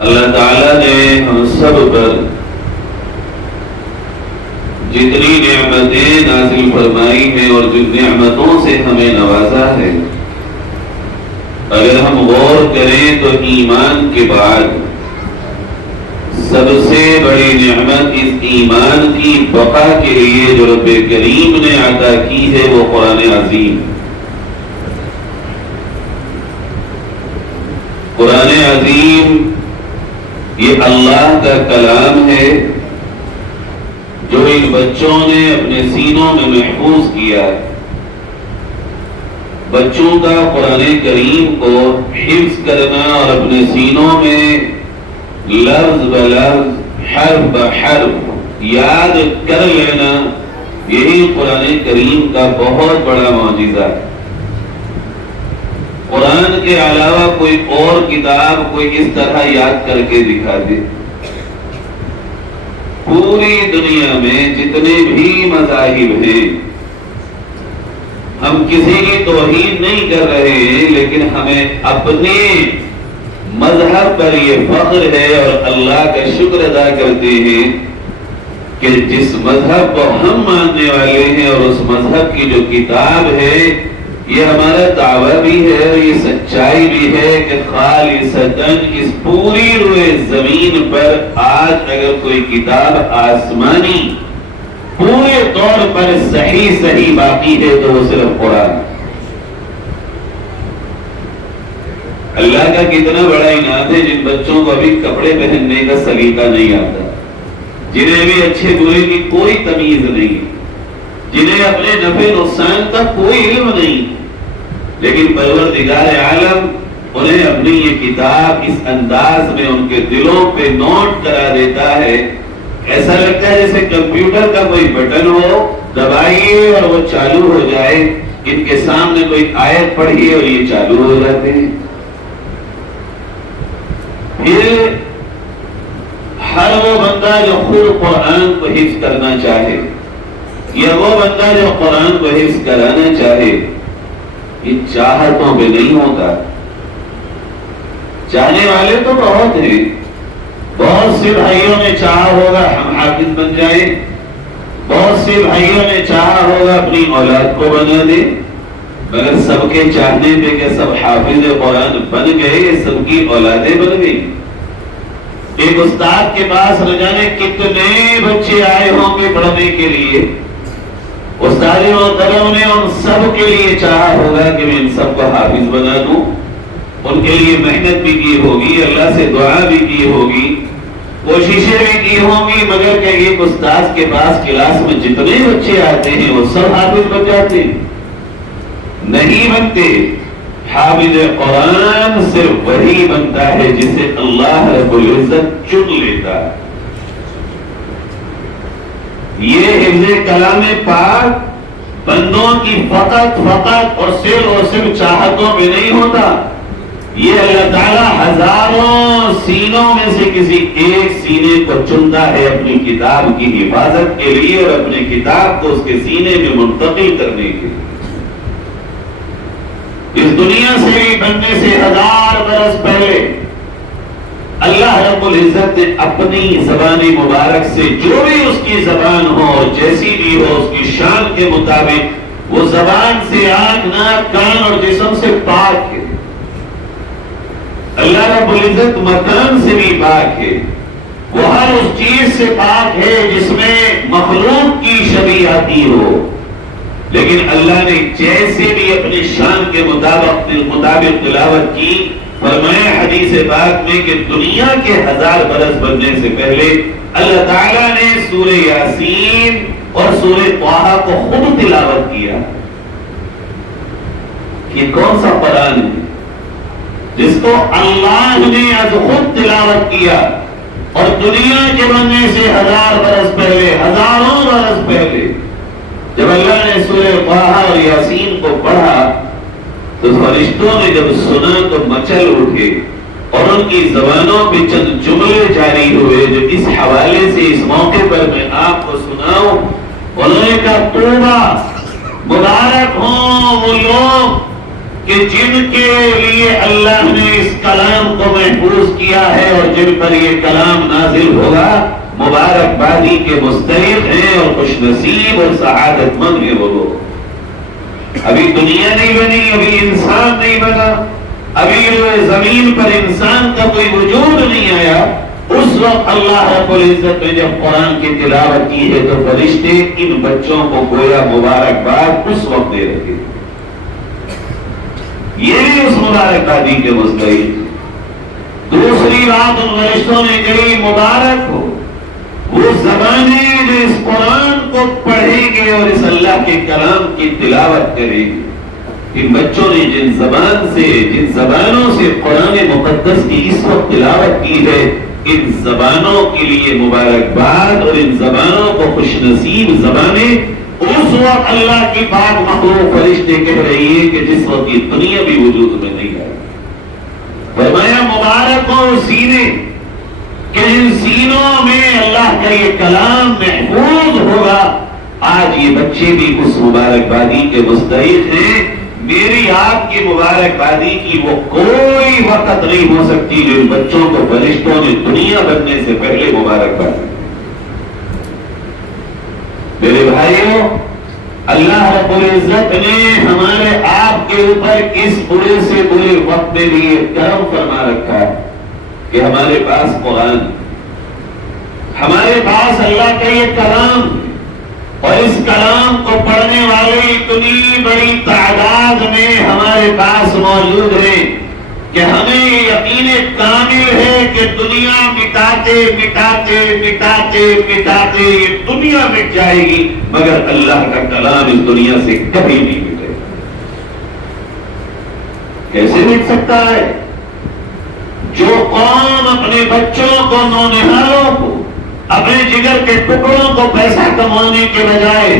اللہ تعالیٰ نے ہم سب پر جتنی نعمتیں نازل فرمائی ہیں اور جن نعمتوں سے ہمیں نوازا ہے، اگر ہم غور کریں تو ایمان کے بعد سب سے بڑی نعمت اس ایمان کی بقا کے لیے جو رب کریم نے عطا کی ہے وہ قرآن عظیم۔ قرآن عظیم یہ اللہ کا کلام ہے جو ان بچوں نے اپنے سینوں میں محفوظ کیا ہے۔ بچوں کا قرآن کریم کو حفظ کرنا اور اپنے سینوں میں لفظ بلفظ حرف بحرف یاد کر لینا، یہی قرآن کریم کا بہت بڑا معجزہ ہے۔ قرآن کے علاوہ کوئی اور کتاب کوئی اس طرح یاد کر کے دکھا دے۔ پوری دنیا میں جتنے بھی مذاہب ہیں، ہم کسی کی توہین نہیں کر رہے ہیں، لیکن ہمیں اپنے مذہب پر یہ فخر ہے اور اللہ کا شکر ادا کرتے ہیں کہ جس مذہب کو ہم ماننے والے ہیں اور اس مذہب کی جو کتاب ہے، یہ ہمارا دعویٰ بھی ہے اور یہ سچائی بھی ہے کہ خالصتاً اس پوری روئے زمین پر آج اگر کوئی کتاب آسمانی پورے طور پر صحیح باقی ہے تو وہ صرف قرآن۔ اللہ کا کتنا بڑا انعام ہے جن بچوں کو ابھی کپڑے پہننے کا سلیقہ نہیں آتا، جنہیں بھی اچھے برے کی کوئی تمیز نہیں، جنہیں اپنے نفع نقصان کا کوئی علم نہیں، لیکن پروردگار عالم انہیں اپنی یہ کتاب اس انداز میں ان کے دلوں پہ نوٹ کرا دیتا ہے، ایسا لگتا ہے جیسے کمپیوٹر کا کوئی بٹن ہو، دبائیے اور وہ چالو ہو جائے۔ ان کے سامنے کوئی آیت پڑھیے اور یہ چالو ہو جاتے ہیں۔ پھر ہر وہ بندہ جو خود قرآن کو حفظ کرنا چاہے یا وہ بندہ جو قرآن کو حفظ کرانا چاہے، یہ چاہتوں پہ نہیں ہوتا۔ چاہنے والے تو بہت ہیں، بہت سے بھائیوں نے چاہا ہوگا ہم حافظ بن جائیں، بہت سے بھائیوں نے چاہا ہوگا اپنی اولاد کو بنا دے، مگر سب کے چاہنے پہ کہ سب حافظ قرآن بن گئے، سب کی اولادیں بن گئی۔ ایک استاد کے پاس نہ جانے کتنے بچے آئے ہوں گے پڑھنے کے لیے، استاد محترم نے ان سب کے لیے چاہا ہوگا کہ میں ان سب کو حافظ بنا دوں، ان کے لیے محنت بھی کی ہوگی، اللہ سے دعا بھی کی ہوگی، کوششیں بھی کی ہوں گی، مگر کہ ایک استاد کے پاس کلاس میں جتنے بچے آتے ہیں وہ سب حافظ بن جاتے ہیں؟ نہیں بنتے۔ حافظ قرآن صرف وہی بنتا ہے جسے اللہ رب العزت چن لیتا ہے۔ یہ حفظ کلام پاک بندوں کی فقط اور صرف چاہتوں میں نہیں ہوتا، یہ اللہ تعالیٰ ہزاروں سینوں میں سے کسی ایک سینے کو چنتا ہے اپنی کتاب کی حفاظت کے لیے اور اپنی کتاب کو اس کے سینے میں منتقل کرنے کے لیے۔ اس دنیا سے بھی بننے سے 1000 برس پہلے اللہ رب العزت نے اپنی زبان مبارک سے جو بھی اس کی زبان ہو اور جیسی بھی ہو اس کی شان کے مطابق وہ زبان سے آنکھ ناک کان اور جسم سے پاک ہے۔ اللہ رب العزت مکان سے بھی پاک ہے، وہ ہر اس چیز سے پاک ہے جس میں مخلوق کی شبیہ آتی ہو، لیکن اللہ نے جیسے بھی اپنی شان کے مطابق تلاوت کی۔ فرمایا حدیث پاک میں کہ دنیا کے 1000 برس بننے سے پہلے اللہ تعالیٰ نے سورہ یاسین اور سورہ طٰہٰ کو خود تلاوت کیا۔ یہ کون سا قرآن ہے جس کو اللہ نے از خود تلاوت کیا اور دنیا کے بننے سے 1000 برس پہلے، ہزاروں برس پہلے جب اللہ نے سورہ طٰہٰ اور یاسین کو پڑھا تو فرشتوں نے جب سنا تو مچل اٹھے اور ان کی زبانوں پہ چند جملے جاری ہوئے جو اس حوالے سے اس موقع پر میں آپ کو سناؤں۔ انہوں نے کہا توبہ، مبارک ہوں وہ لوگ کہ جن کے لیے اللہ نے اس کلام کو محفوظ کیا ہے اور جن پر یہ کلام نازل ہوگا، مبارکبادی کے مستحق ہیں اور خوش نصیب اور سعادت مند ہیں وہ لوگ۔ ابھی دنیا نہیں بنی، ابھی انسان نہیں بنا، ابھی زمین پر انسان کا کوئی وجود نہیں آیا، اس وقت اللہ رب العزت نے جب قرآن کی تلاوت کی ہے تو فرشتے ان بچوں کو گویا مبارکباد اس وقت دے رہے تھے۔ یہ بھی اس مبارکبادی کے مستحق۔ دوسری بات ان فرشتوں نے کہی مبارک ہو وہ زبانیں جو اس قرآن کو پڑھیں گے اور اس اللہ کے کلام کی تلاوت کریں گے۔ ان بچوں نے جن زبانوں سے قرآن مقدس کی اس وقت تلاوت کی ہے، ان زبانوں کے لیے مبارکباد اور ان زبانوں کو خوش نصیب زبانیں اس وقت اللہ کی پاک مخلوق فرشتے کہہ رہی ہے کہ جس وقت یہ دنیا بھی وجود میں نہیں آئی۔ فرمایا مبارک ہو سینے کہ ان سینوں میں اللہ کا یہ کلام محفوظ ہوگا۔ آج یہ بچے بھی اس مبارکبادی کے مستحق ہیں۔ میری آپ کی مبارکبادی کی وہ کوئی وقت نہیں ہو سکتی جو ان بچوں کو فرشتوں نے دنیا بننے سے پہلے مبارکبادی۔ میرے بھائیوں، اللہ رب العزت نے ہمارے آپ کے اوپر اس برے سے برے وقت میں بھی کرم فرما رکھا ہے کہ ہمارے پاس قرآن، ہمارے پاس اللہ کا یہ کلام، اور اس کلام کو پڑھنے والے اتنی بڑی تعداد میں ہمارے پاس موجود ہیں کہ ہمیں یقین کامل ہے کہ دنیا مٹاتے مٹاتے مٹاتے مٹاتے یہ دنیا مٹ جائے گی، مگر اللہ کا کلام اس دنیا سے کبھی نہیں مٹے گا۔ کیسے مٹ سکتا ہے؟ جو قوم اپنے بچوں کو، نونہالوں کو، اپنے جگر کے ٹکڑوں کو پیسہ کمانے کے بجائے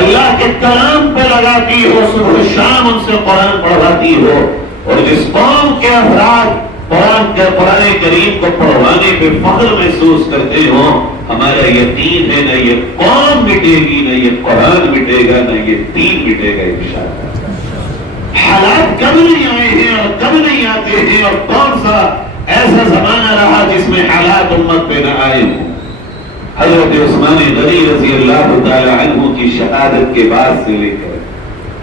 اللہ کے کلام پہ لگاتی ہو، صبح شام ان سے قرآن پڑھواتی ہو، اور جس قوم کے افراد قرآن کریم کو پڑھوانے پہ فخر محسوس کرتے ہو، ہمارا یقین ہے نہ یہ قوم مٹے گی، نہ یہ قرآن مٹے گا، نہ یہ دین مٹے گا انشاءاللہ۔ حالات کب نہیں آئے ہیں اور کب نہیں آتے ہیں، اور کون سا ایسا زمانہ رہا جس میں حالات امت پہ نہ آئے ہوں۔ حضرت عثمان غنی رضی اللہ تعالی عنہ کی شہادت کے بعد سے لے کر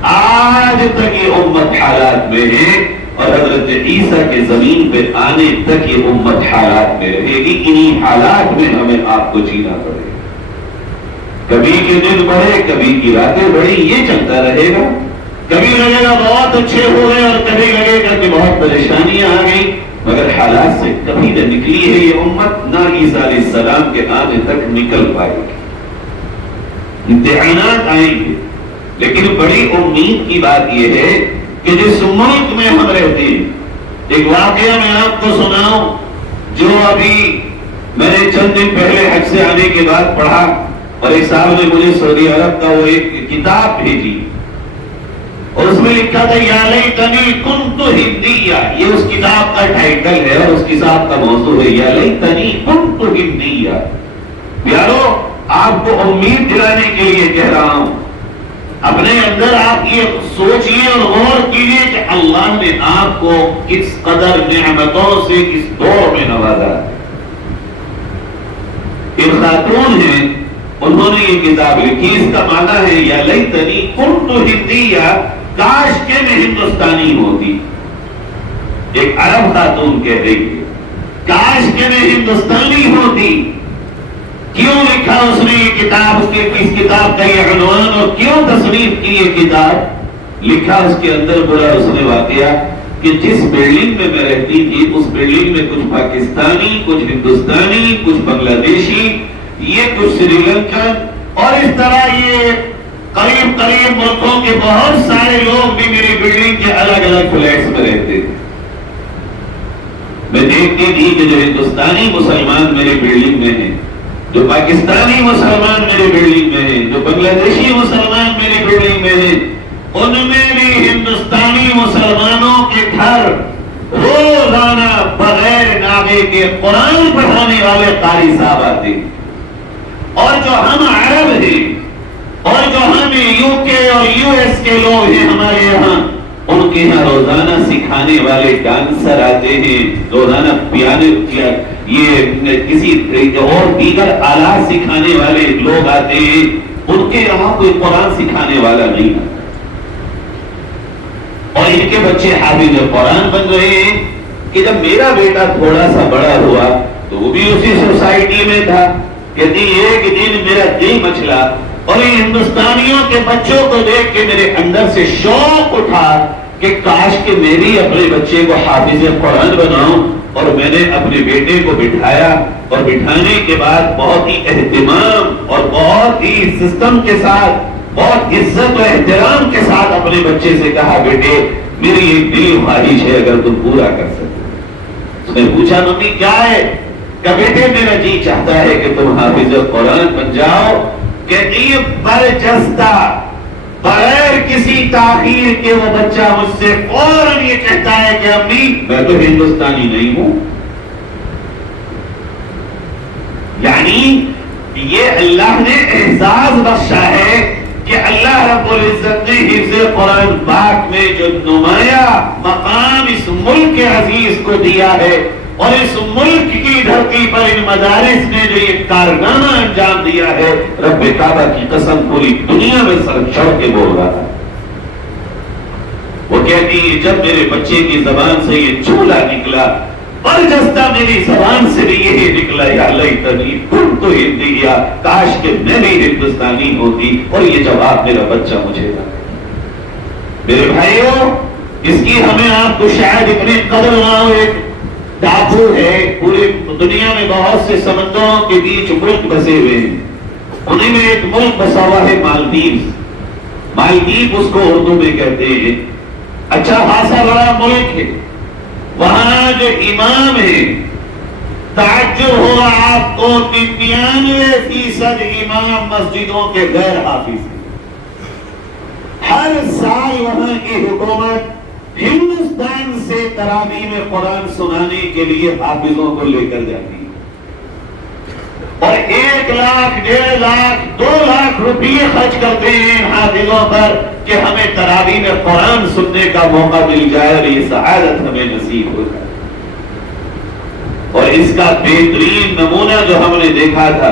آج تک یہ امت حالات میں ہے، اور حضرت عیسیٰ کے زمین پہ آنے تک یہ امت حالات میں رہے گی۔ انہی حالات میں ہمیں آپ کو جینا پڑے گا۔ کبھی کے دن بڑھے، کبھی کی راتیں بڑھی، یہ چلتا رہے گا۔ کبھی لگے گا بہت اچھے ہو گئے اور کبھی لگے گا کہ بہت پریشانیاں آ گئی، مگر حالات سے کبھی نہ نکلی ہے یہ امت، نہ عیسیٰ علیہ السلام کے آنے تک نکل پائے گی۔ امتحانات آئیں گے، لیکن بڑی امید کی بات یہ ہے کہ جس ملک میں ہم رہتے ہیں، ایک واقعہ میں آپ کو سناؤں جو ابھی میں نے چند دن پہلے حج سے آنے کے بعد پڑھا، اور ایک صاحب نے مجھے سعودی عرب کا وہ ایک کتاب بھیجی، اور اس میں لکھا تھا یا لیتنی کنت ہندیہ، یہ اس کتاب کا ٹائٹل ہے اور اس کتاب کا موضوع ہے یا لیتنی کنت ہندیہ۔ پیارو، آپ کو امید دلانے کے لیے کہہ رہا ہوں، اپنے اندر آپ یہ سوچئے اور غور کیجئے کہ اللہ نے آپ کو کس قدر نعمتوں سے اس دور میں نوازا ہے۔ ایک خاتون ہیں، انہوں نے یہ کتاب لکھی، اس کا معنی ہے یا لیتنی کنت ہندیہ، کاش کہ میں ہندوستانی ہوتی۔ ایک عرب خاتون کہہ رہی ہے کاش کہ میں ہندوستانی ہوتی۔ کیوں لکھا اس نے یہ کتاب، اس کتاب کا یہ عنوان، اور کیوں تصنیف کی یہ کتاب؟ لکھا اس کے اندر بڑا اس نے واقعہ کہ جس بلڈنگ میں میں رہتی تھی اس بلڈنگ میں کچھ پاکستانی، کچھ ہندوستانی، کچھ بنگلہ دیشی، یہ کچھ سری لنکن، اور اس طرح یہ قریب قریب ملکوں کے بہت سارے لوگ بھی میری بلڈنگ کے الگ الگ فلیٹس میں رہتے تھے۔ میں دیکھتی تھی کہ جو ہندوستانی مسلمان میری بلڈنگ میں ہیں، جو پاکستانی مسلمان میرے بلڈنگ میں ہیں، جو بنگلہ دیشی مسلمان میرے بلڈنگ میں ہیں، ان میں بھی ہندوستانی مسلمانوں کے گھر روزانہ بغیر ناغے کے قرآن پڑھانے والے قاری صاحب آتے ہیں، اور جو ہم عرب ہیں اور جو ہم یو کے اور یو ایس کے لوگ ہیں، ہمارے یہاں ان کے یہاں روزانہ سکھانے والے ڈانسر آتے ہیں، روزانہ پیانو یہ کسی اور دیگر آلات سکھانے والے لوگ آتے ہیں، ان کے یہاں کوئی قرآن سکھانے والا نہیں آتا، اور ان کے بچے حافظ قرآن بن رہے ہیں کہ جب میرا بیٹا تھوڑا سا بڑا ہوا تو وہ بھی اسی سوسائٹی میں تھا، کہتی ایک دن میرا دل مچلا اور ان ہندوستانیوں کے بچوں کو دیکھ کے میرے اندر سے شوق اٹھا کہ کاش کہ میں بھی اپنے بچے کو حافظ قرآن بناؤں، اور میں نے اپنے بیٹے کو بٹھایا، اور بٹھانے کے بعد بہت ہی اہتمام اور بہت ہی سسٹم کے ساتھ، بہت عزت و احترام کے ساتھ اپنے بچے سے کہا بیٹے میری ایک دلی خواہش ہے اگر تم پورا کر سکتے۔ اس نے پوچھا ممی کیا ہے؟ کہ بیٹے میرا جی چاہتا ہے کہ تم حافظ قرآن بن جاؤ۔ کہتی ہے برجستہ بغیر کسی تاخیر کے وہ بچہ مجھ سے فوراً یہ کہتا ہے کہ امی میں تو ہندوستانی نہیں ہوں۔ یعنی یہ اللہ نے اعزاز بخشا ہے کہ اللہ رب العزت نے حفظ قرآن پاک میں جو نمایاں مقام اس ملک عزیز کو دیا ہے، اور اس ملک کی دھرتی پر ان مدارس نے جو یہ کارنامہ انجام دیا ہے، رب کعبہ کی قسم پوری دنیا میں سر چڑھ کے بول رہا ہے۔ وہ کہتی ہے جب میرے بچے کی زبان سے یہ جملہ نکلا، برجستہ میری زبان سے بھی یہی نکلا یا لیتنی کنت ہندیہ، کاش کہ میں بھی ہندوستانی ہوتی، اور یہ جواب میرا بچہ مجھے دا۔ میرے بھائیوں اس کی ہمیں آپ کو شاید اتنی قدر نہ ہو، ایک ٹاپو ہے پوری دنیا میں بہت سے سمندروں کے بیچ ملک بسے ہوئے ہیں، انہیں میں ایک ملک بسا ہوا ہے مالدیپ۔ مالدیپ اس کو اردو میں کہتے ہیں۔ اچھا خاصا بڑا ملک ہے، وہاں جو امام ہے تعجب ہوگا آپ کو 99% امام مسجدوں کے غیر حافظ ہیں۔ ہر سال وہاں کی حکومت ہندوستان سے تراویح میں قرآن سنانے کے لیے حافظوں کو لے کر جاتی ہے، اور 1 لاکھ 1.5 لاکھ 2 لاکھ روپیے خرچ کرتے ہیں حافظوں پر کہ ہمیں تراویح میں قرآن سننے کا موقع مل جائے اور یہ سعادت ہمیں نصیب ہو جائے۔ اور اس کا بہترین نمونہ جو ہم نے دیکھا تھا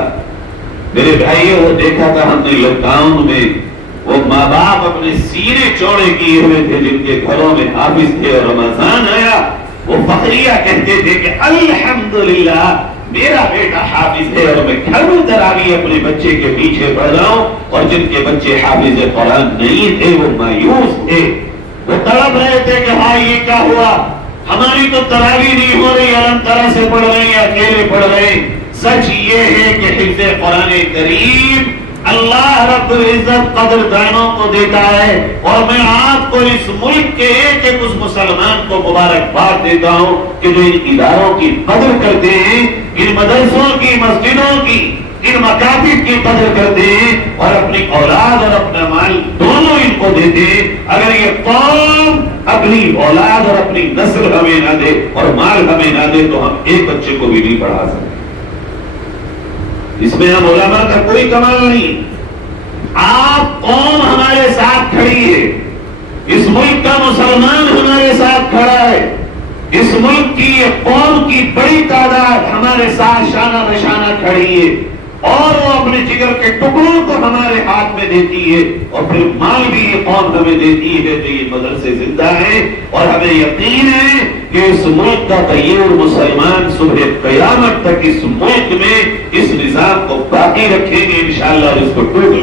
میرے بھائیوں، وہ دیکھا تھا ہم نے لاک ڈاؤن میں، وہ ماں باپ اپنے سینے چوڑے کیے ہوئے تھے جن کے گھروں میں حافظ تھے، اور رمضان آیا وہ فخریہ کہتے تھے کہ الحمدللہ میرا بیٹا حافظ ہے، اور میں گھر میں تراویح اپنے بچے کے پیچھے پڑھ رہا ہوں۔ اور جن کے بچے حافظ قرآن نہیں تھے وہ مایوس تھے، وہ تڑپ رہے تھے کہ ہاں یہ کیا ہوا، ہماری تو تراویح نہیں ہو رہی، الگ طرح سے پڑھ رہے ہیں یا اکیلے پڑھ رہے ہیں۔ سچ یہ ہے کہ حفظ قرآن کریم اللہ رب العزت قدردانوں کو دیتا ہے، اور میں آپ کو اس ملک کے ایک ایک اس مسلمان کو مبارکباد دیتا ہوں کہ جو ان اداروں کی قدر کرتے ہیں، ان مدرسوں کی، مسجدوں کی، ان مکاتب کی قدر کرتے ہیں، اور اپنی اولاد اور اپنا مال دونوں ان کو دیتے ہیں۔ اگر یہ قوم اپنی اولاد اور اپنی نسل ہمیں نہ دے اور مال ہمیں نہ دے تو ہم ایک بچے کو بھی نہیں پڑھا سکتے۔ اس میں ہم علماء کا کوئی کمال نہیں، آپ قوم ہمارے ساتھ کھڑی ہے، اس ملک کا مسلمان ہمارے ساتھ کھڑا ہے، اس ملک کی قوم کی بڑی تعداد ہمارے ساتھ شانہ بشانہ کھڑی ہے، اور وہ اپنے جگر کے ٹکڑوں کو ہمارے ہاتھ میں دیتی ہے، اور پھر مال بھی یہ قوم ہمیں دیتی ہے تو یہ مدرسے زندہ ہیں، اور ہمیں یقین ہے کہ اس ملک کا غیور مسلمان صبح قیامت تک اس ملک میں اس نظام کو باقی رکھیں گے انشاءاللہ، اور اس کو ٹوٹ